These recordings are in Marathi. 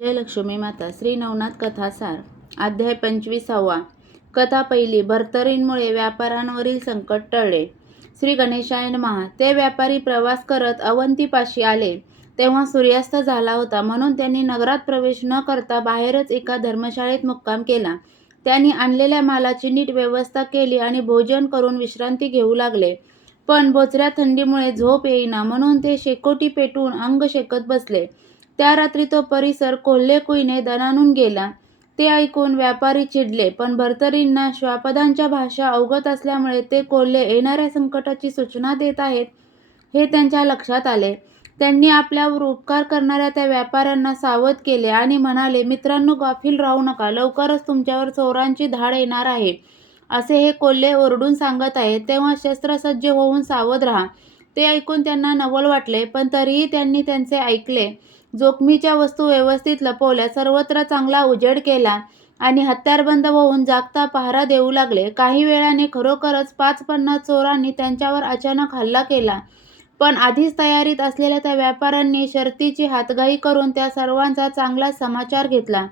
जय लक्ष्मी माता श्री नवनाथ कथासार अध्याय पंचवीसावा. कथा पहिली भरतरींमुळे व्यापाऱ्यांवरील संकट टळले. श्री गणेशाय महा ते व्यापारी प्रवास करत अवंतीपाशी आले. तेव्हा सूर्यास्त झाला होता. म्हणून त्यांनी नगरात प्रवेश न करता बाहेरच एका धर्मशाळेत मुक्काम केला. त्यांनी आणलेल्या मालाची नीट व्यवस्था केली आणि भोजन करून विश्रांती घेऊ लागले. पण बोचऱ्या थंडीमुळे झोप येईना. म्हणून ते शेकोटी पेटून अंग शेकत बसले. त्या रात्री तो परिसर कोल्हेकुईने दणाणून गेला. ते ऐकून व्यापारी चिडले पण भर्तरींना श्वापदांच्या भाषा अवगत असल्यामुळे ते कोल्हे येणाऱ्या संकटाची सूचना देत आहेत हे त्यांच्या लक्षात आले. त्यांनी आपल्यावर उपकार करणाऱ्या त्या व्यापाऱ्यांना सावध केले आणि म्हणाले मित्रांनो गाफील राहू नका. लवकरच तुमच्यावर चोरांची धाड येणार आहे. असे हे कोल्हे ओरडून सांगत आहेत. तेव्हा शस्त्रसज्ज होऊन सावध राहा. ते ऐकून त्यांना नवल वाटले पण तरीही त्यांनी त्यांचे ऐकले. जोखमीच्या वस्तू व्यवस्थित लपवल्या सर्वत्र चांगला उजेड केला आणि हत्यारबंद होऊन जागता पहारा देऊ लागले. काही वेळाने खरोखरच पाच पन्नास चोरांनी त्यांच्यावर अचानक हल्ला केला. पण आधीच तयारीत असलेल्या त्या व्यापाऱ्यांनी शर्तीची हातघाई करून त्या सर्वांचा चांगला समाचार घेतला.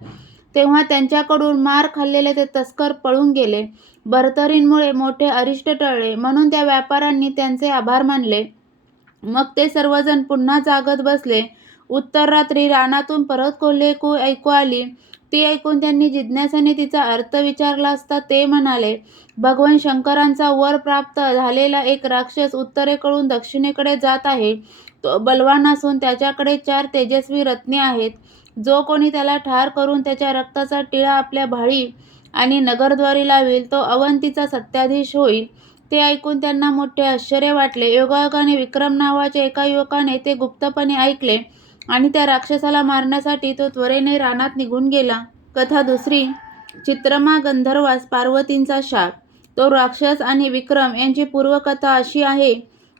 तेव्हा त्यांच्याकडून मार खाल्लेले ते तस्कर पळून गेले. बर्तरींमुळे मोठे अरिष्ट टळले. म्हणून त्या व्यापाऱ्यांनी त्यांचे आभार मानले. मग ते सर्वजण पुन्हा जागत बसले. उत्तर रात्री रानातून परत कोल्हेकू ऐकू आली. ती ऐकून त्यांनी जिज्ञासाने तिचा अर्थ विचारला असता ते म्हणाले भगवान शंकरांचा वर प्राप्त झालेला एक राक्षस उत्तरेकडून दक्षिणेकडे जात आहे. तो बलवान असून त्याच्याकडे चार तेजस्वी रत्ने आहेत. जो कोणी त्याला ठार करून त्याच्या रक्ताचा टिळा आपल्या भाळी आणि नगरद्वारी लावेल तो अवंतीचा सत्याधीश होईल. ते ऐकून त्यांना मोठे आश्चर्य वाटले. योगायोगाने विक्रम नावाच्या एका युवकाने ते गुप्तपणे ऐकले. आणि त्या राक्षसाला मारण्यासाठी तो त्वरेने रानात निघून गेला. कथा दुसरी चित्रमा गंधर्वास पार्वतींचा शाप. तो राक्षस आणि विक्रम यांची पूर्वकथा अशी आहे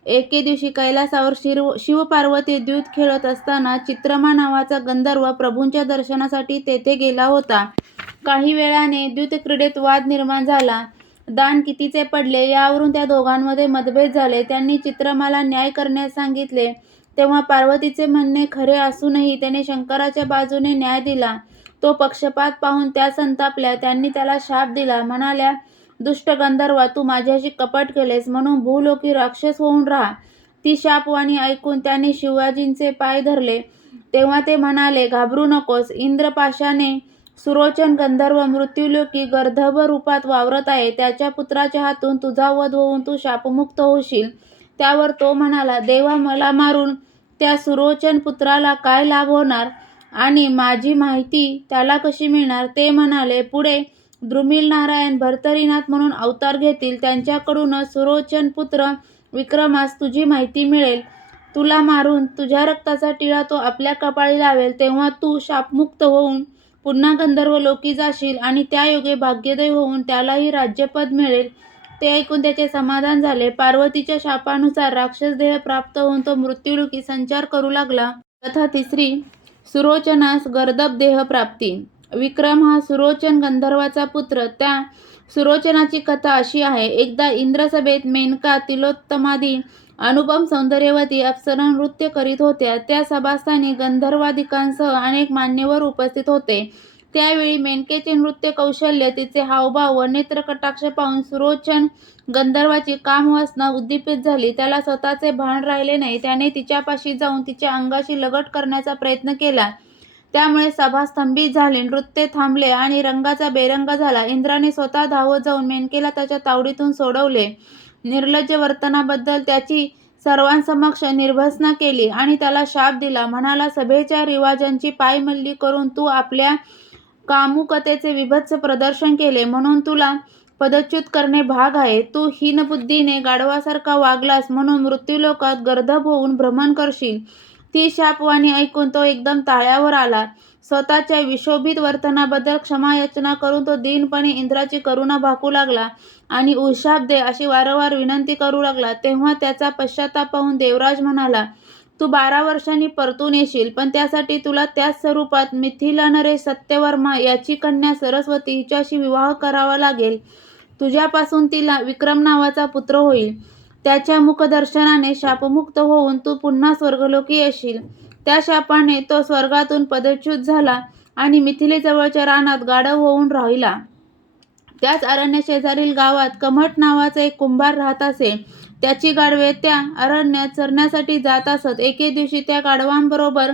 एके दिवशी कैलासावर शिव शिवपार्वती द्यूत खेळत असताना चित्रमा नावाचा गंधर्व प्रभूंच्या दर्शनासाठी तेथे गेला होता. काही वेळाने द्यूत क्रीडेत वाद निर्माण झाला. दान कितीचे पडले यावरून त्या दोघांमध्ये मतभेद झाले. त्यांनी चित्रमाला न्याय करण्यास सांगितले. तेव्हा पार्वतीचे म्हणणे खरे असूनही त्याने शंकराच्या बाजूने न्याय दिला. तो पक्षपात पाहून त्या संतापल्या. त्यांनी त्याला शाप दिला. म्हणाल्या दुष्ट गंधर्वा तू माझ्याशी कपट केलेस म्हणून भूलोकी राक्षस होऊन राहा ती शापवाणी ऐकून त्याने शिवाजींचे पाय धरले. तेव्हा ते म्हणाले घाबरू नकोस. इंद्रपाशाने सुरोचन गंधर्व मृत्यूलोकी गर्धभ रूपात वावरत आहे. त्याच्या पुत्राच्या हातून तुझा वध होऊन तू शापमुक्त होशील त्यावर तो म्हणाला देवा मला मारून त्या सुरोचन पुत्राला काय लाभ होणार? आणि माझी माहिती त्याला कशी मिळणार? ते म्हणाले पुढे द्रुमिल नारायण भरतरीनाथ म्हणून अवतार घेतील. त्यांच्याकडूनच सुरोचन पुत्र विक्रमास तुझी माहिती मिळेल. तुला मारून तुझ्या रक्ताचा टिळा तो आपल्या कपाळी लावेल. तेव्हा तू शापमुक्त होऊन पुन्हा गंधर्व लोकी जाशील आणि त्या योगे भाग्योदय होऊन त्यालाही राज्यपद मिळेल. ते ऐकून त्याचे समाधान झाले. पार्वतीच्या शापानुसार राक्षस देह प्राप्त होऊन तो मृत्युलुकी संचार करू लागला. कथा तिसरी सुरोचनास गर्दब देह प्राप्ती. विक्रम हा सुरोचन गंधर्वाचा पुत्र. त्या सुरोचनाची कथा अशी आहे एकदा इंद्रसभेत मेनका तिलोत्तमादी अनुपम सौंदर्यवती अप्सरा नृत्य करीत होत्या. त्या सभास्थानी गंधर्वादिकांसह अनेक मान्यवर उपस्थित होते. त्यावेळी मेनकेचे नृत्य कौशल्य तिचे हावभाव व नेत्रकटाक्ष पाहून सुरोचन गंधर्वाची कामवासना उद्दीपित झाली. त्याला स्वतःचे भान राहिले नाही. त्याने तिच्यापाशी जाऊन तिच्या अंगाशी लगट करण्याचा प्रयत्न केला. त्यामुळे सभा स्तंभित झाली नृत्य थांबले आणि रंगाचा बेरंग झाला. इंद्राने स्वतः धावत जाऊन मेनकेला त्याच्या तावडीतून सोडवले. निर्लज्ज वर्तनाबद्दल त्याची सर्वांसमक्ष निर्भसना केली आणि त्याला शाप दिला. म्हणाला सभेच्या रिवाजांची पायमल्ली करून तू आपल्या कामुकतेचे विभत्स प्रदर्शन केले. म्हणून तुला पदच्युत करणे भाग आहे. तू हीनबुद्धीने गाढवासारखा वागलास म्हणून मृत्यूलोकात गर्दभ होऊन भ्रमण करशील. ती शापवाणी ऐकून तो एकदम ताळ्यावर आला. स्वतःच्या विशोभित वर्तनाबद्दल क्षमायाचना करून तो दीनपणे इंद्राची करुणा भाकू लागला आणि उशाप दे अशी वारंवार विनंती करू लागला. तेव्हा त्याचा पश्चाताप पाहून देवराज म्हणाला तू बारा वर्षांनी परतून येशील पण त्यासाठी तुला त्याच स्वरूपात मिथिला नरेश सत्यवर्मा याची कन्या सरस्वती हिच्याशी विवाह करावा लागेल. तुझ्यापासून तिला विक्रम नावाचा पुत्र होईल. त्याच्या मुखदर्शनाने शापमुक्त होऊन तू पुन्हा स्वर्गलोकी येशील. त्या शापाने तो स्वर्गातून पदच्युत झाला आणि मिथिलेजवळच्या रानात गाढव होऊन राहिला. त्याच अरण्य शेजारील गावात कमट नावाचा एक कुंभार राहत असे. त्याची गाढवे त्या अरण्यात चरण्यासाठी जात असत. एके दिवशी त्या गाढवांबरोबर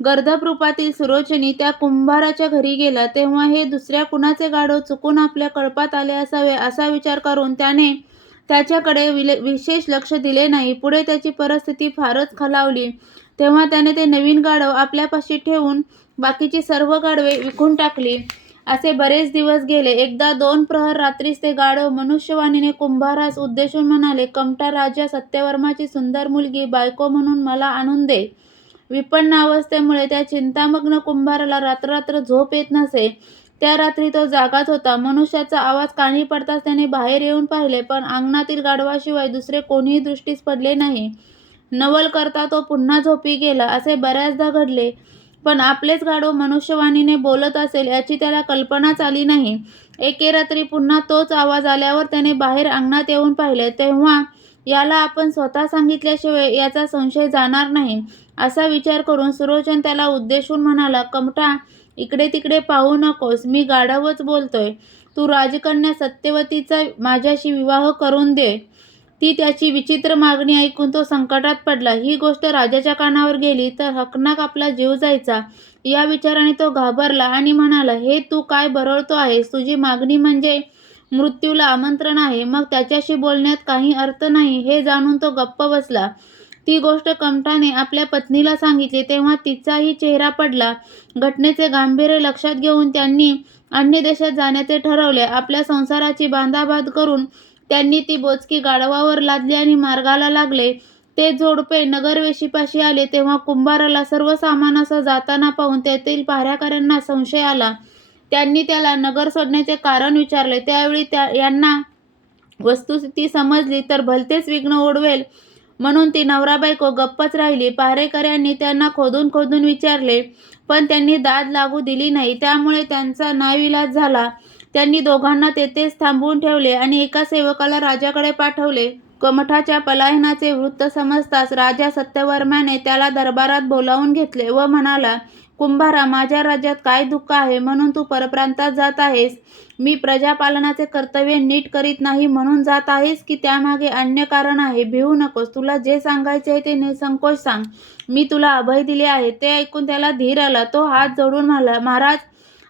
गर्दभ रूपातील सुरोचनी त्या कुंभाराच्या घरी गेला. तेव्हा हे दुसऱ्या कुणाचे गाढव चुकून आपल्या कळपात आले असावे असा विचार करून त्याने त्याच्याकडे विशेष लक्ष दिले नाही. पुढे त्याची परिस्थिती फारच खालावली. तेव्हा त्याने ते नवीन गाढव आपल्यापाशी ठेवून बाकीची सर्व गाढवे विकून टाकली. असे बरेच दिवस गेले. एकदा दोन प्रहर रात्रीस ते गाढव मनुष्यवाणीने कुंभारास उद्देशून म्हणाले कमटा राजा सत्यवर्माची सुंदर मुलगी बायको म्हणून मला आणून दे. विपन्न अवस्थेमुळे त्या चिंतामग्न कुंभाराला रात्ररात्र झोप येत नसे. त्या रात्री तो जागाच होता. मनुष्याचा आवाज काणी पडताच त्याने बाहेर येऊन पाहिले पण अंगणातील गाढवाशिवाय दुसरे कोणीही दृष्टीस पडले नाही. नवल करता तो पुन्हा झोपी गेला. असे बऱ्याचदा घडले. पण आपलेच गाढव मनुष्यवाणीने बोलत असेल याची त्याला कल्पनाच आली नाही. एके रात्री पुन्हा तोच आवाज आल्यावर त्याने बाहेर अंगणात येऊन पाहिले. तेव्हा याला आपण स्वतः सांगितल्याशिवाय याचा संशय जाणार नाही. असा विचार करून सुरोचन त्याला उद्देशून म्हणाला कमटा इकडे तिकडे पाहू नकोस. मी गाढवच बोलतोय. तू राजकन्या सत्यवतीचा माझ्याशी विवाह करून दे. ती त्याची विचित्र मागणी ऐकून तो संकटात पडला. ही गोष्ट राजाच्या कानावर गेली तर हकनाक आपला जीव जायचा. या विचाराने तो घाबरला आणि म्हणाला हे तू काय बरळतो आहेस? तुझी मागणी म्हणजे मृत्यूला आमंत्रण आहे. मग त्याच्याशी बोलण्यात काही अर्थ नाही. हे जाणून तो गप्प बसला. ती गोष्ट कमठाने आपल्या पत्नीला सांगितली. तेव्हा तिचाही चेहरा पडला. घटनेचे गांभीर्य लक्षात घेऊन त्यांनी अन्य देशात जाण्याचे ठरवले. आपल्या संसाराची बांधाबाद करून त्यांनी ती बोचकी गाढवावर लादली आणि मार्गाला लागले. ते जोडपे नगरवेशीपाशी आले तेव्हा कुंभाराला सर्व सामानासह जाताना पाहून तेथील पहाऱ्याकऱ्यांना संशय आला. त्यांनी त्याला नगर सोडण्याचे कारण विचारले. त्यावेळी त्या यांना वस्तुस्थिती समजली तर भलतेच विघ्न ओढवेल म्हणून ती नवरा बायको गप्पच राहिली. पहारेकऱ्यांनी त्यांना खोदून खोदून विचारले पण त्यांनी दाद लागू दिली नाही. त्यामुळे त्यांचा नाविलाज झाला. त्यांनी दोघांना तेथेच थांबवून ठेवले आणि एका सेवकाला राजाकडे पाठवले. कमठाच्या पलायनाचे वृत्त समजताच राजा सत्यवर्माने त्याला दरबारात बोलावून घेतले व म्हणाला कुंभारा माझ्या राज्यात काय दुःख आहे म्हणून तू परप्रांतात जात आहेस? मी प्रजापालनाचे कर्तव्य नीट करीत नाही म्हणून जात आहेस की त्यामागे अन्य कारण आहे? भिवू नकोस तुला जे सांगायचे आहे ते निसंकोच सांग. मी तुला अभय दिले आहे ते ऐकून त्याला धीर आला. तो हात जोडून म्हणाला महाराज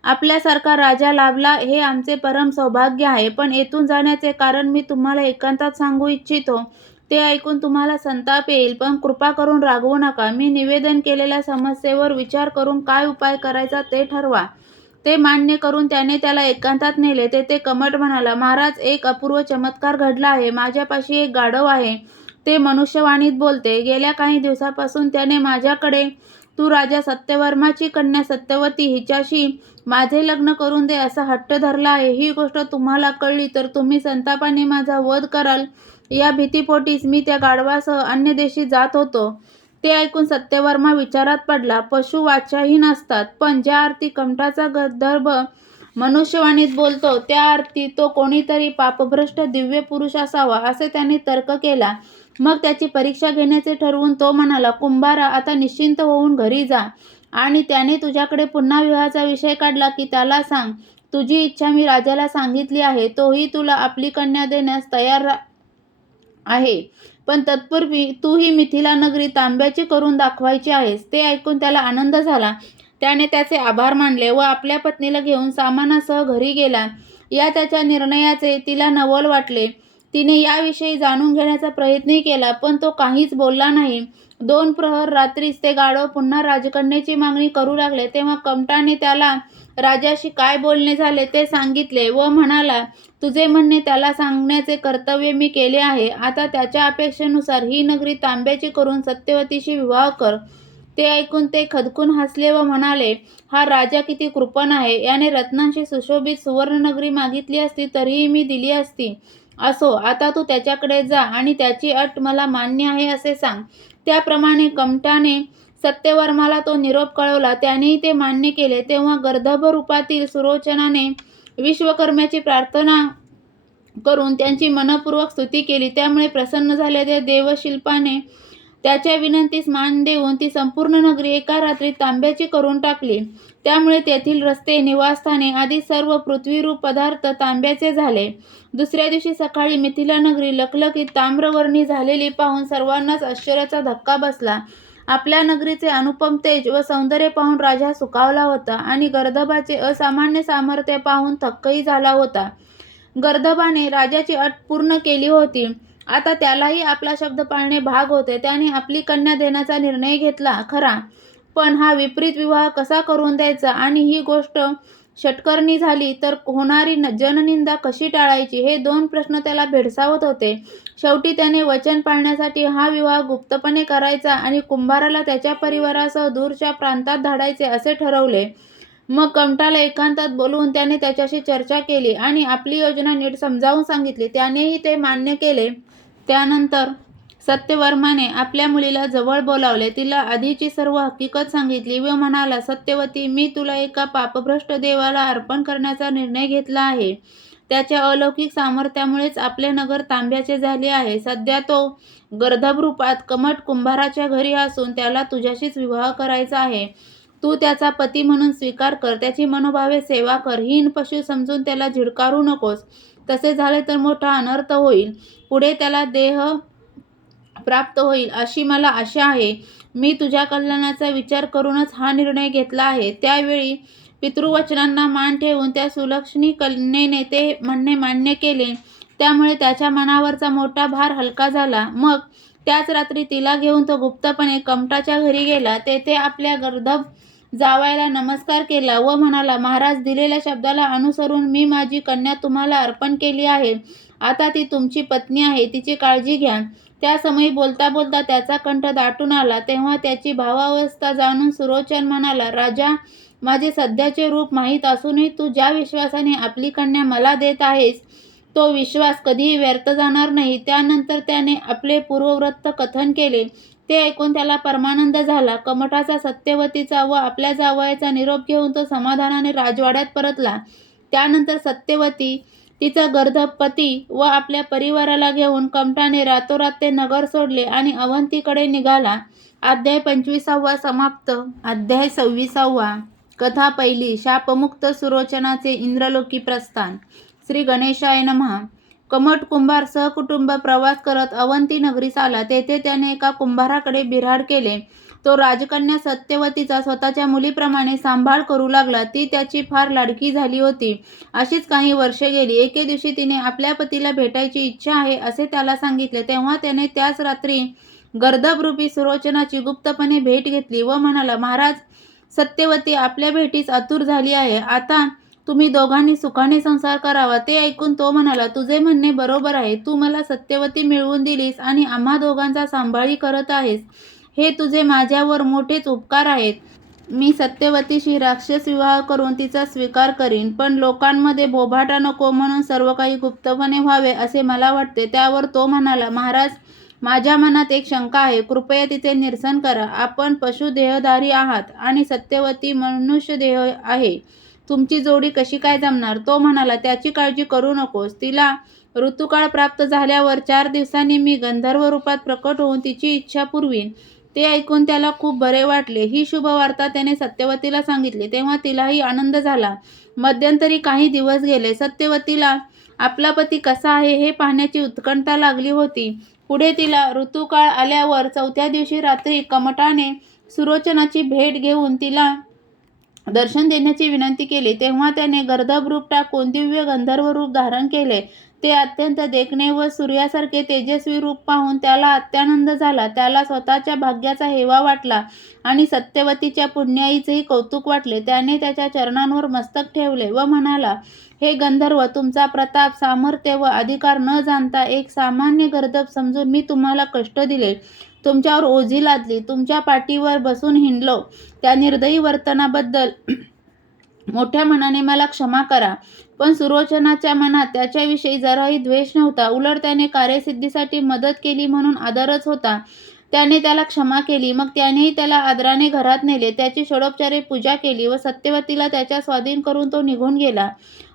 आपल्यासारखा राजा लाभला हे आमचे परम सौभाग्य आहे. पण येथून जाण्याचे कारण मी तुम्हाला एकांतात सांगू इच्छितो. ते ऐकून तुम्हाला संताप येईल. पण कृपा करून रागवू नका. मी निवेदन केलेल्या समस्येवर विचार करून काय उपाय करायचा ते ठरवा. ते मान्य करून त्याने त्याला एकांतात नेले. तेथे कमट म्हणाला महाराज एक अपूर्व चमत्कार घडला आहे. माझ्यापाशी एक गाढव आहे. ते मनुष्यवाणीत बोलते. गेल्या काही दिवसापासून त्याने माझ्याकडे तू राजा सत्यवर्माची कन्या सत्यवती हिच्याशी माझे लग्न करून दे असा हट्ट धरला आहे. ही गोष्ट तुम्हाला कळली तर तुम्ही संतापाने माझा वध कराल. या भीतीपोटीच मी त्या गाढवासह अन्य देशी जात होतो. ते ऐकून सत्यवर्मा विचारात पडला पशु वाचाही असतात पण ज्या अर्थी कमठाचा गदर्भ मनुष्यवाणीत बोलतो त्या अर्थी तो कोणीतरी पापभ्रष्ट दिव्य पुरुष असावा असे त्यांनी तर्क केला. मग त्याची परीक्षा घेण्याचे ठरवून तो म्हणाला कुंभारा आता निश्चिंत होऊन घरी जा. आणि त्याने तुझ्याकडे पुन्हा विवाहाचा विषय काढला की त्याला सांग तुझी इच्छा मी राजाला सांगितली आहे तोही तुला आपली कन्या देण्यास तयार आहे. पण तत्पूर्वी तू ही मिथिला नगरी तांब्याची करून दाखवायची आहेस ते ऐकून त्याला आनंद झाला. त्याने त्याचे आभार मानले व आपल्या पत्नीला घेऊन सामानासह घरी गेला. या त्याच्या निर्णयाचे तिला नवल वाटले. तिने याविषयी जाणून घेण्याचा प्रयत्नही केला पण तो काहीच बोलला नाही. दोन प्रहर रात्रीच ते गाढव पुन्हा राजकन्याची मागणी करू लागले तेव्हा कमटाने त्याला राजाशी काय बोलणे झाले ते सांगितले व म्हणाला तुझे म्हणणे त्याला सांगण्याचे कर्तव्य मी केले आहे. आता त्याच्या अपेक्षेनुसार ही नगरी तांब्याची करून सत्यवतीशी विवाह कर ते ऐकून ते खदकून हसले व म्हणाले हा राजा किती कृपण आहे. याने रत्नांशी सुशोभित सुवर्णनगरी मागितली असती तरीही मी दिली असती. असो आता तू त्याच्याकडे जा आणि त्याची अट मला मान्य आहे असे सांग. त्याप्रमाणे कमटाने सत्यवर्माला तो निरोप कळवला. त्यानेही ते मान्य केले. तेव्हा गर्दभ रूपातील सुरोचनाने विश्वकर्म्याची प्रार्थना करून त्यांची मनपूर्वक स्तुती केली. त्यामुळे प्रसन्न झालेल्या देवशिल्पाने त्याच्या विनंतीस मान देऊन ती संपूर्ण नगरी एका रात्री तांब्याची करून टाकली. त्यामुळे तेथील रस्ते निवासस्थाने आदी सर्व पृथ्वीरूप पदार्थ तांब्याचे झाले. दुसऱ्या दिवशी सकाळी मिथिला नगरी लखलखीत ताम्रवर्णी झालेली पाहून सर्वांनाच आश्चर्याचा धक्का बसला. आपल्या नगरीचे अनुपम तेज व सौंदर्य पाहून राजा सुखावला होता आणि गर्दभाचे असामान्य सामर्थ्य पाहून थक्कही झाला होता. गर्दभाने राजाची अट पूर्ण केली होती. आता त्यालाही आपला शब्द पाळणे भाग होते. त्याने आपली कन्या देण्याचा निर्णय घेतला खरा. पण हा विपरीत विवाह कसा करून द्यायचा आणि ही गोष्ट षटकर्णी झाली तर होणारी न- जननिंदा कशी टाळायची? हे दोन प्रश्न त्याला भेडसावत होते. शेवटी त्याने वचन पाळण्यासाठी हा विवाह गुप्तपणे करायचा आणि कुंभाराला त्याच्या परिवारासह दूरच्या प्रांतात धाडायचे असे ठरवले. मग कमटाला एकांतात बोलवून त्याने त्याच्याशी चर्चा केली आणि आपली योजना नीट समजावून सांगितली. त्यानेही ते मान्य केले. त्यानंतर सत्यवर्माने आपल्या मुलीला जवळ बोलावले. तिला आधीची सर्व हकीकत सांगितली. व म्हणाला सत्यवती मी तुला एका पापभ्रष्ट देवाला अर्पण करण्याचा निर्णय घेतला आहे. त्याच्या अलौकिक सामर्थ्यामुळेच आपले नगर तांब्याचे झाले आहे. सध्या तो गर्धभ रूपात कमट कुंभाराच्या घरी असून त्याला तुझ्याशीच विवाह करायचा आहे. तू त्याचा पती म्हणून स्वीकार कर. त्याची मनोभावे सेवा कर. हीन पशु समजून त्याला झिडकारू नकोस. तसे झाले तर मोठा अनर्थ होईल. पुढे त्याला देह प्राप्त होईल अशी मला आशा आहे. मी तुझ्या कल्याणाचा विचार करूनच हा निर्णय घेतला आहे. त्यावेळी पितृवचनांना मान ठेवून त्या सुलक्षणी कन्येने ते म्हणणे मान्य केले. त्यामुळे त्याच्या मनावरचा मोठा भार हलका झाला. मग त्याच रात्री तिला घेऊन तो गुप्तपणे कमटाच्या घरी गेला. तेथे आपल्या गर्दभ जावायला नमस्कार केला व म्हणाला महाराज दिलेल्या शब्दाला अनुसरून मी माझी कन्या तुम्हाला अर्पण केली आहे. आता ती तुमची पत्नी आहे. तिची काळजी घ्या. त्या समयी बोलता बोलता त्याचा कंठ दाटून आला. तेव्हा त्याची भावावस्था जाणून सुरोचन म्हणाला राजा माझे सध्याचे रूप माहीत असूनही तू ज्या विश्वासाने आपली कन्या मला देत आहेस तो विश्वास कधीही व्यर्थ जाणार नाही त्यानंतर त्याने आपले पूर्ववृत्त कथन केले. ते ऐकून त्याला परमानंद झाला. कमठाचा सत्यवतीचा व आपल्या जावयाचा निरोप घेऊन तो समाधानाने राजवाड्यात परतला. त्यानंतर सत्यवती तिचा गर्दभ पती व आपल्या परिवाराला घेऊन कमठाने रातोरात ते नगर सोडले आणि अवंतीकडे निघाला. अध्याय पंचवीसावा समाप्त. अध्याय सव्वीसावा. कथा पहिली. शापमुक्त सुरोचनाचे इंद्रलोकी प्रस्थान. श्री गणेशाय नमहा कमट कुंभार सहकुटुंब प्रवास करत अवंती नगरीस आला तेथे त्याने एका कुंभाराकडे बिराड केले. तो राजकन्या सत्यवतीचा स्वतःच्या मुलीप्रमाणे सांभाळ करू लागला. ती त्याची फार लाडकी झाली होती. अशीच काही वर्षे गेली. एके दिवशी तिने आपल्या पतीला भेटायची इच्छा आहे असे त्याला सांगितले. तेव्हा त्याने त्याच रात्री गर्दभरूपी सुरोचनाची गुप्तपणे भेट घेतली व म्हणाला महाराज सत्यवती आपल्या भेटीस आतुर झाली आहे. आता तुम्ही दोघांनी सुखाने संसार करावा. ते ऐकून तो म्हणाला तुझे म्हणणे बरोबर आहे. तू मला सत्यवती मिळवून दिलीस आणि आम्हा दोघांचा सांभाळी करत आहेस. हे तुझे माझ्यावर मोठेच उपकार आहेत. मी सत्यवतीशी राक्षस विवाह करून तिचा स्वीकार करीन पण लोकांमध्ये बोभाटा नको म्हणून सर्व काही गुप्तपणे व्हावे असे मला वाटते. त्यावर तो म्हणाला महाराज माझ्या मनात एक शंका आहे. कृपया तिचे निरसन करा. आपण पशुदेहधारी आहात आणि सत्यवती मनुष्य देह आहे. तुमची जोडी कशी काय जमणार? तो म्हणाला त्याची काळजी करू नकोस. तिला ऋतुकाळ प्राप्त झाल्यावर चार दिवसांनी मी गंधर्व रूपात प्रकट होऊन तिची इच्छा पुरवीन. ते ऐकून त्याला खूप बरे वाटले. ही शुभवार्ता त्याने सत्यवतीला सांगितली. तेव्हा तिलाही आनंद झाला. मध्यंतरी काही दिवस गेले. सत्यवतीला आपला पती कसा आहे हे पाहण्याची उत्कंठा लागली होती. पुढे तिला ऋतुकाळ आल्यावर चौथ्या दिवशी रात्री कमटाने सुरोचनाची भेट घेऊन तिला दर्शन देण्याची विनंती केली. तेव्हा त्याने गर्दभ रूप टाकून दिव्य गंधर्व रूप धारण केले. ते अत्यंत देखणे व सूर्यासारखे तेजस्वी रूप पाहून त्याला अत्यानंद झाला. त्याला स्वतःच्या भाग्याचा हेवा वाटला आणि सत्यवतीच्या पुण्याईचेही कौतुक वाटले. त्याने त्याच्या चरणांवर मस्तक ठेवले व म्हणाला हे गंधर्व तुमचा प्रताप सामर्थ्य व अधिकार न जाणता एक सामान्य गर्दब समजून मी तुम्हाला कष्ट दिले. तुमच्यावर ओझी लादली. तुमच्या पाठीवर बसून हिंडलो. त्या निर्दयी वर्तनाबद्दल मोठ्या मनाने मला क्षमा करा. पण सुरोचनाच्या मनात त्याच्याविषयी जराही द्वेष नव्हता. उलट त्याने कार्यसिद्धीसाठी मदत केली म्हणून आदरच होता. त्याने त्याला क्षमा केली. मग त्यानेही त्याला आदराने घरात नेले. त्याची षडोपचारे पूजा केली व सत्यवतीला त्याच्या स्वाधीन करून तो निघून गेला.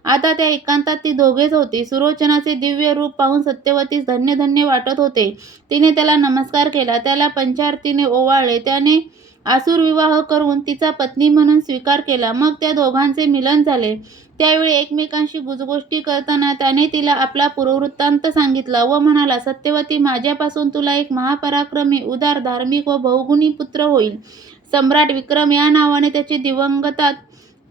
आता त्या एकांतात ती दोघेच होती. सुरोचनाचे दिव्य रूप पाहून सत्यवतीस धन्य धन्य वाटत होते. तिने त्याला नमस्कार केला. त्याला पंचारतीने ओवाळले. त्याने आसूर विवाह करून तिचा पत्नी म्हणून स्वीकार केला. मग त्या दोघांचे मिलन झाले. त्यावेळी एकमेकांशी गुजगोष्टी करताना त्याने तिला आपला पुरवृत्तांत सांगितला व म्हणाला सत्यवती माझ्यापासून तुला एक महापराक्रमी उदार धार्मिक व बहुगुणी पुत्र होईल. सम्राट विक्रम या नावाने त्याची दिवंगतात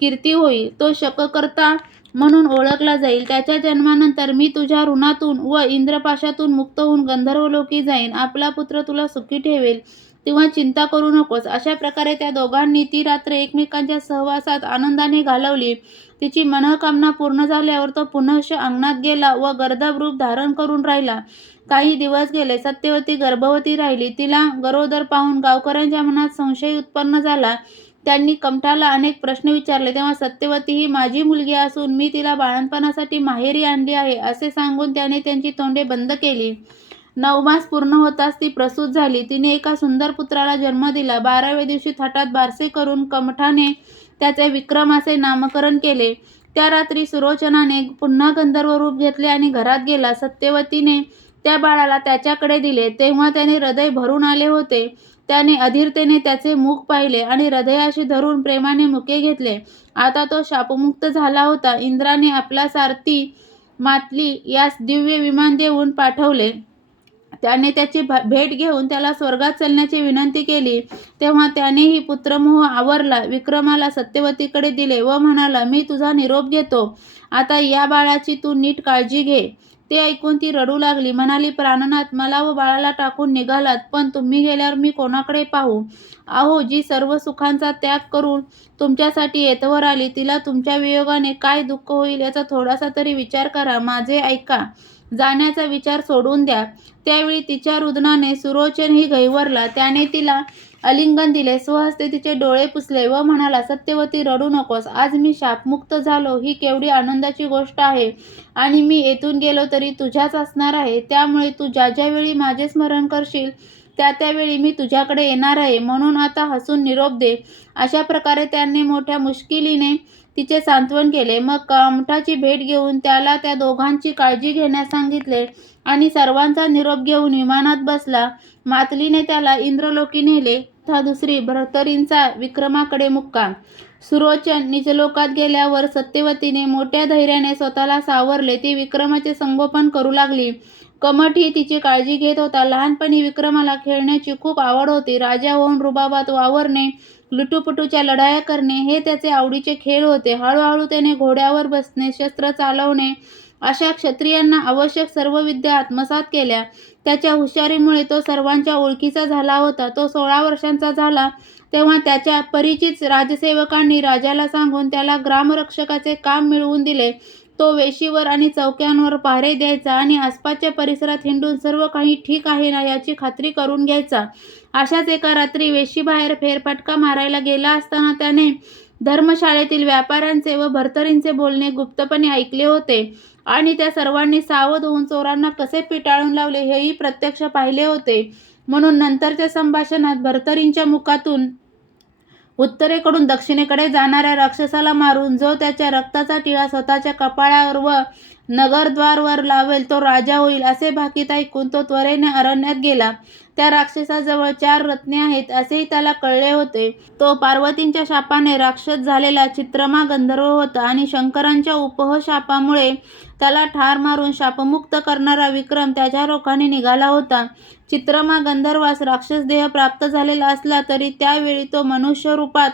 कीर्ती होईल. तो शककर्ता म्हणून ओळखला जाईल. त्याच्या जन्मानंतर मी तुझ्या ऋणातून व इंद्रपाशातून मुक्त होऊन गंधर्वलोकी जाईन. आपला पुत्र तुला सुखी ठेवेल. तेव्हा चिंता करू नकोस. अशा प्रकारे त्या दोघांनी ती रात्र एकमेकांच्या सहवासात आनंदाने घालवली. तिची मनोकामना पूर्ण झाल्यावर तो पुनश अंगणात गेला व गर्दभ रूप धारण करून राहिला. काही दिवस गेले. सत्यवती गर्भवती राहिली. तिला गरोदर पाहून गावकऱ्यांच्या मनात संशय उत्पन्न झाला. त्यांनी कमठाला अनेक प्रश्न विचारले. तेव्हा सत्यवती ही माझी मुलगी असून मी तिला बाळणपणासाठी माहेरी आणली आहे असे सांगून त्याने त्यांची तोंडे बंद केली. नवमास पूर्ण होताच ती प्रसूत झाली. तिने एका सुंदर पुत्राला जन्म दिला. बाराव्या दिवशी थाटात बारसे करून कमठाने त्याचे विक्रम असे नामकरण केले. त्या रात्री सुरोचनाने पुन्हा गंधर्व रूप घेतले आणि घरात गेला. सत्यवतीने त्या बाळाला त्याच्याकडे दिले. तेव्हा त्याने हृदय भरून आले होते. त्याने अधीरतेने त्याचे मुख पाहिले आणि हृदयाशी धरून प्रेमाने मुके घेतले. आता तो शापमुक्त झाला होता. इंद्राने आपला सारथी मातली यास दिव्य विमान देऊन पाठवले. त्याने त्याची भेट घेऊन त्याला स्वर्गात चालण्याची विनंती केली. तेव्हा त्यानेही पुत्रमोह आवरला. विक्रमाला सत्यवतीकडे दिले व म्हणाला मी तुझा निरोप घेतो. आता या बाळाची तू नीट काळजी घे. ते ऐकून ती रडू लागली. म्हणाली प्राणनाथ मला व बाळाला टाकून निघालात पण तुम्ही गेल्यावर मी कोणाकडे पाहू? आहो जी सर्व सुखांचा त्याग करून तुमच्यासाठी येतवर आली तिला तुमच्या वियोगाने काय दुःख होईल याचा थोडासा तरी विचार करा. माझे ऐका. जाण्याचा विचार सोडून द्या. त्यावेळी तिच्या रुदनाने सुरोचनही गैवरला त्याने तिला अलिंगन दिले. स्वहस्ते तिचे डोळे पुसले व म्हणाला सत्यवती रडू नकोस. आज मी शापमुक्त झालो. ही केवढी आनंदाची गोष्ट आहे. आणि मी येथून गेलो तरी तुझ्याच असणार आहे. त्यामुळे तू ज्या ज्यावेळी माझे स्मरण करशील त्या त्यावेळी मी तुझ्याकडे येणार आहे. म्हणून आता हसून निरोप दे. अशा प्रकारे त्यांनी मोठ्या मुश्किलीने तिचे सांत्वन केले. मग कामठाची भेट घेऊन त्याला त्या दोघांची काळजी घेण्यास सांगितले आणि सर्वांचा निरोप घेऊन विमानात बसला. मातलीने त्याला इंद्रलोकी नेले. था दुसरी भर्तरींचा विक्रमाकडे मुक्काम. सुरोचन निजलोकात गेल्यावर सत्यवतीने मोठ्या धैर्याने स्वतःला सावरले. ती विक्रमाचे संगोपन करू लागली. कमठ ही तिची काळजी घेत होता. लहानपणी विक्रमाला खेळण्याची खूप आवड होती. राजा होऊन रुबाबात वावरणे लुटूपुटूच्या लढाया करणे हे त्याचे आवडीचे खेळ होते. हळूहळू त्याने घोड्यावर बसणे शस्त्र चालवणे अशा क्षत्रियांना आवश्यक सर्व विद्या आत्मसात केल्या. त्याच्या हुशारीमुळे तो सर्वांच्या ओळखीचा झाला होता. तो सोळा वर्षांचा झाला तेव्हा त्याच्या परिचित राजसेवकांनी राजाला सांगून त्याला ग्रामरक्षकाचे काम मिळवून दिले. तो वेशीवर आणि चौक्यांवर पहारे द्यायचा आणि आसपासच्या परिसरात हिंडून सर्व काही ठीक आहे ना याची खात्री करून घ्यायचा. अशाच एका रात्री वेशीबाहेर फेरफटका मारायला गेला असताना त्याने धर्मशाळेतील व्यापाऱ्यांचे व भर्तरींचे बोलणे गुप्तपणे ऐकले होते. आणि त्या सर्वांनी सावध होऊन चोरांना कसे पिटाळून लावले हेही प्रत्यक्ष पाहिले होते. म्हणून नंतरच्या संभाषणात भर्तरींच्या मुखातून उत्तरेकडून दक्षिणेकडे जाणाऱ्या राक्षसाला मारून जो त्याच्या रक्ताचा टिळा स्वतःच्या कपाळावर व नगरद्वारवर लावेल तो राजा होईल असे भाकीत ऐकून तो त्वरेने अरण्यात गेला. त्या राक्षसाजवळ चार रत्ने आहेत असेही त्याला कळले होते. तो पार्वतींच्या शापाने राक्षस झालेला चित्रमा गंधर्व होता आणि शंकरांच्या उपहशापामुळे त्याला ठार मारून शापमुक्त करणारा विक्रम त्याच्या रोखाने निघाला होता. चित्रमा गंधर्वास राक्षस देह प्राप्त झालेला असला तरी त्यावेळी तो मनुष्य रूपात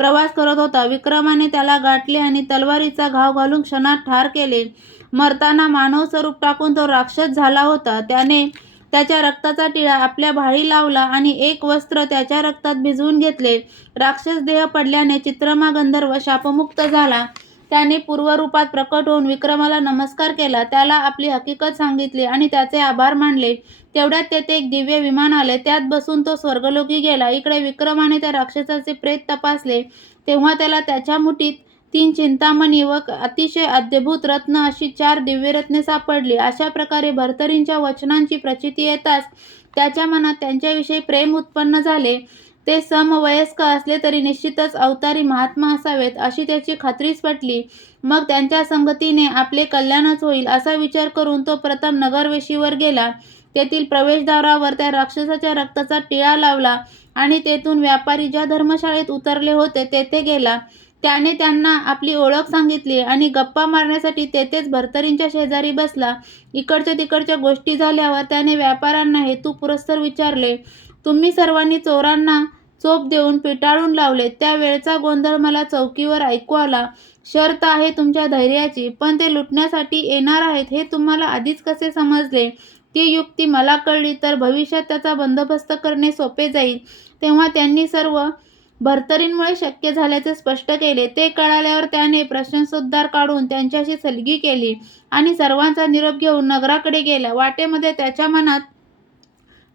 प्रवास करत होता. विक्रमाने त्याला गाठले आणि तलवारीचा घाव घालून क्षणात ठार केले. मरताना मानव स्वरूप टाकून तो राक्षस झाला होता. त्याने त्याच्या रक्ताचा टिळा आपल्या भाळी लावला आणि एक वस्त्र त्याच्या रक्तात भिजवून घेतले. राक्षस देह पडल्याने चित्रमा गंधर्व शापमुक्त झाला. त्याने पूर्वरूपात प्रकट होऊन विक्रमाला नमस्कार केला. त्याला आपली हकीकत सांगितली आणि त्याचे आभार मानले. तेवढ्यात तेथे एक दिव्य विमान आले. त्यात बसून तो स्वर्गलोकी गेला. इकडे विक्रमाने त्या राक्षसाचे प्रेत तपासले. तेव्हा त्याला त्याच्या मुठीत तीन चिंतामणी व अतिशय अद्भुत रत्न अशी चार दिव्यरत्ने सापडली. अशा प्रकारे भर्तरींच्या वचनांची प्रचिती येताच त्याच्या मनात त्यांच्याविषयी प्रेम उत्पन्न झाले. ते समवयस्क असले तरी निश्चितच अवतारी महात्मा असावेत अशी त्याची खात्रीच पटली. मग त्यांच्या संगतीने आपले कल्याणच होईल असा विचार करून तो प्रथम नगरवेशीवर गेला. तेथील प्रवेशद्वारावर त्या राक्षसाच्या रक्ताचा टिळा लावला आणि तेथून व्यापारी ज्या धर्मशाळेत उतरले होते तेथे गेला. त्याने त्यांना आपली ओळख सांगितली आणि गप्पा मारण्यासाठी तेथेच भर्तरींच्या शेजारी बसला. इकडच्या तिकडच्या गोष्टी झाल्यावर त्याने व्यापाऱ्यांना हेतुपुरस्सर विचारले. तुम्ही सर्वांनी चोरांना चोप देऊन पिटाळून लावले. त्या वेळचा गोंधळ मला चौकीवर ऐकू आला. शर्त आहे तुमच्या धैर्याची पण ते लुटण्यासाठी येणार आहेत हे तुम्हाला आधीच कसे समजले? ती युक्ती मला कळली तर भविष्यात त्याचा बंदोबस्त करणे सोपे जाईल. तेव्हा त्यांनी सर्व भर्तरींमुळे शक्य झाल्याचे स्पष्ट केले. ते कळाल्यावर त्याने प्रश्नसोद्धार काढून त्यांच्याशी सलगी केली आणि सर्वांचा निरोप घेऊन नगराकडे गेला. वाटेमध्ये त्याच्या मनात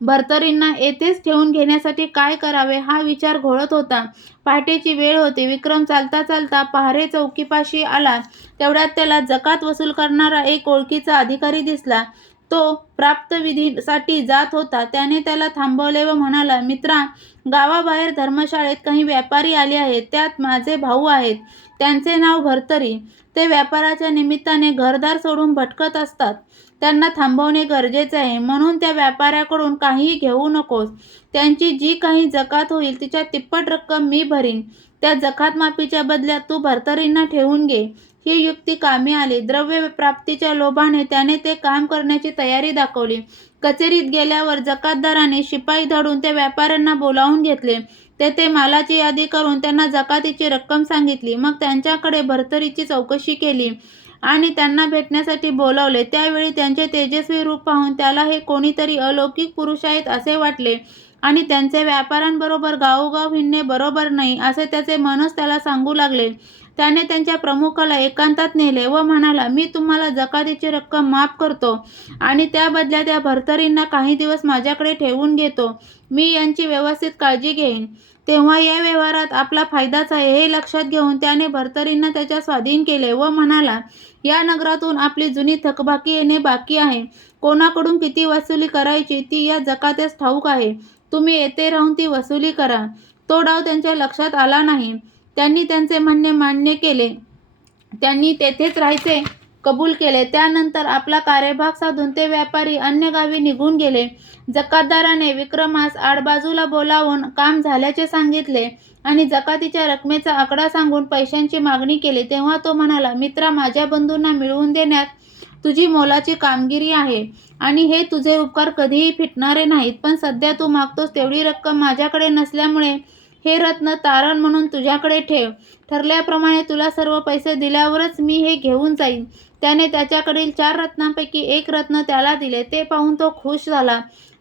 भर्तरींना येथेच ठेवून घेण्यासाठी काय करावे हा विचार घोळत होता. पहाटेची वेळ होती. विक्रम चालता चालता पहारे चौकीपाशी आला. तेवढ्यात त्याला जकात वसूल करणारा एक ओळखीचा अधिकारी दिसला. तो प्राप्तविधीसाठी जात होता. त्याने त्याला थांबवले व म्हणाला मित्रा गावाबाहेर धर्मशाळेत काही व्यापारी आले आहेत. त्यात माझे भाऊ आहेत. त्यांचे नाव भरतरी. ते व्यापाराच्या निमित्ताने घरदार सोडून भटकत असतात. त्यांना थांबवणे गरजेचे आहे. म्हणून त्या व्यापाऱ्याकडून काहीही घेऊ नकोस. त्यांची जी काही जकात होईल तिच्या तिप्पट रक्कम मी भरीन. त्या जकात माफीच्या बदल्यात तू भरतरींना ठेवून घे. ही युक्ती कामी आली. द्रव्य प्राप्तीच्या लोभाने त्याने ते काम करण्याची तयारी दाखवली. कचेरीत गेल्यावर जकातदाराने शिपाई धडून त्या व्यापाऱ्यांना बोलावून घेतले. तेथे मालाची यादी करून त्यांना जकातीची रक्कम सांगितली. मग त्यांच्याकडे भरतरीची चौकशी केली आणि त्यांना भेटण्यासाठी बोलावले. त्यावेळी त्यांचे तेजस्वी रूप पाहून त्याला हे कोणीतरी अलौकिक पुरुष आहेत असे वाटले. आणि त्यांचे व्यापाऱ्यांबरोबर गावोगाव हिंडणे बरोबर नाही असे त्याचे मनच त्याला सांगू लागले. त्याने त्यांच्या प्रमुखाला एकांतात नेले व म्हणाला मी तुम्हाला जकातीची रक्कम माफ करतो आणि त्या बदल्या त्या भरतरींना काही दिवस माझ्याकडे ठेवून घेतो. मी यांची व्यवस्थित काळजी घेईन. तेव्हा या व्यवहारात आपला फायदाच आहे हे लक्षात घेऊन त्याने भरतरींना त्याच्या स्वाधीन केले व म्हणाला या नगरातून आपली जुनी थकबाकी येणे बाकी आहे. कोणाकडून किती वसुली करायची ती या जकातेस ठाऊक आहे. तुम्ही येथे राहून ती वसुली करा. तो डाव त्यांच्या लक्षात आला नाही. त्यांनी त्यांचे म्हणणे मान्य केले. त्यांनी तेथेच राहायचे कबूल केले. त्यानंतर आपला कार्यभाग साधून ते व्यापारी अन्य गावी निघून गेले. जकातदाराने विक्रमास आडबाजूला बोलावून काम झाल्याचे सांगितले आणि जकातीच्या रकमेचा आकडा सांगून पैशांची मागणी केली. तेव्हा तो म्हणाला मित्रा माझ्या बंधूंना मिळवून देण्यात तुझी मोलाची कामगिरी आहे आणि हे तुझे उपकार कधीही फिटणारे नाहीत. पण सध्या तू मागतोस तेवढी रक्कम माझ्याकडे नसल्यामुळे हे रत्न तारण म्हणून तुझ्याकडे ठेव. ठरल्याप्रमाणे तुला सर्व पैसे दिल्यावरच मी हे घेऊन जाईन. त्याने त्याच्याकडील चार रत्नांपैकी एक रत्न त्याला दिले. ते पाहून तो खुश झाला.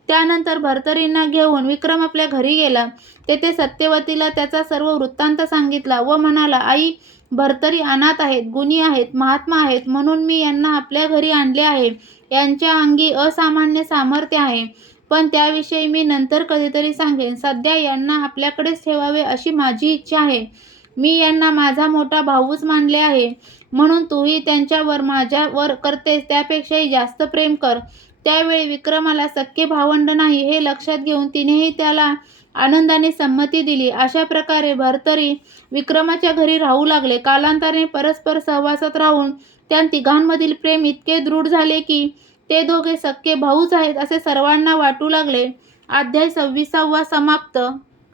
त्यानंतर भरतरींना घेऊन विक्रम आपल्या घरी गेला. तेथे सत्यवतीला त्याचा सर्व वृत्तांत सांगितला व म्हणाला आई भरतरी अनाथ आहेत गुणी आहेत महात्मा आहेत म्हणून मी यांना आपल्या घरी आणले आहे. यांच्या अंगी असामान्य सामर्थ्य आहे. पण त्याविषयी मी नंतर कधीतरी सांगेन. सध्या यांना आपल्याकडेच ठेवावे अशी माझी इच्छा आहे. मी यांना माझा मोठा भाऊच मानले आहे. म्हणून तूही त्यांच्यावर माझ्यावर करतेस त्यापेक्षाही जास्त प्रेम कर. त्यावेळी विक्रमाला सख्खे भावंड नाही हे लक्षात घेऊन तिनेही त्याला आनंदाने संमती दिली. अशा प्रकारे भरतरी विक्रमाच्या घरी राहू लागले. कालांतराने परस्पर सहवासात राहून त्या तिघांमधील प्रेम इतके दृढ झाले की ते दोघे सख्खे भाऊच आहेत असे सर्वांना वाटू लागले. अध्याय सव्वीसावा समाप्त.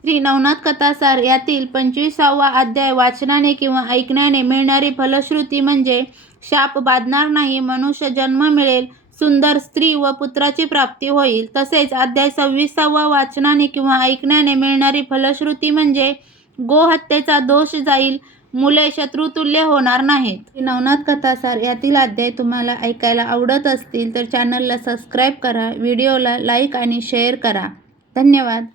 श्री नवनाथ कथासार यातील पंचवीसावा अध्याय वाचनाने किंवा ऐकण्याने मिळणारी फलश्रुती म्हणजे शाप बाधणार नाही मनुष्य जन्म मिळेल सुंदर स्त्री व पुत्राची प्राप्ती होईल. तसेच अध्याय सव्वीसावा वाचनाने किंवा ऐकण्याने मिळणारी फलश्रुती म्हणजे गोहत्येचा दोष जाईल मुले शत्रुतुल्य होणार नाहीत. नवनाथ कथासार यातील अध्याय तुम्हाला ऐकायला आवडत असतील तर चॅनलला सबस्क्राईब करा व्हिडिओला लाईक आणि शेअर करा. धन्यवाद.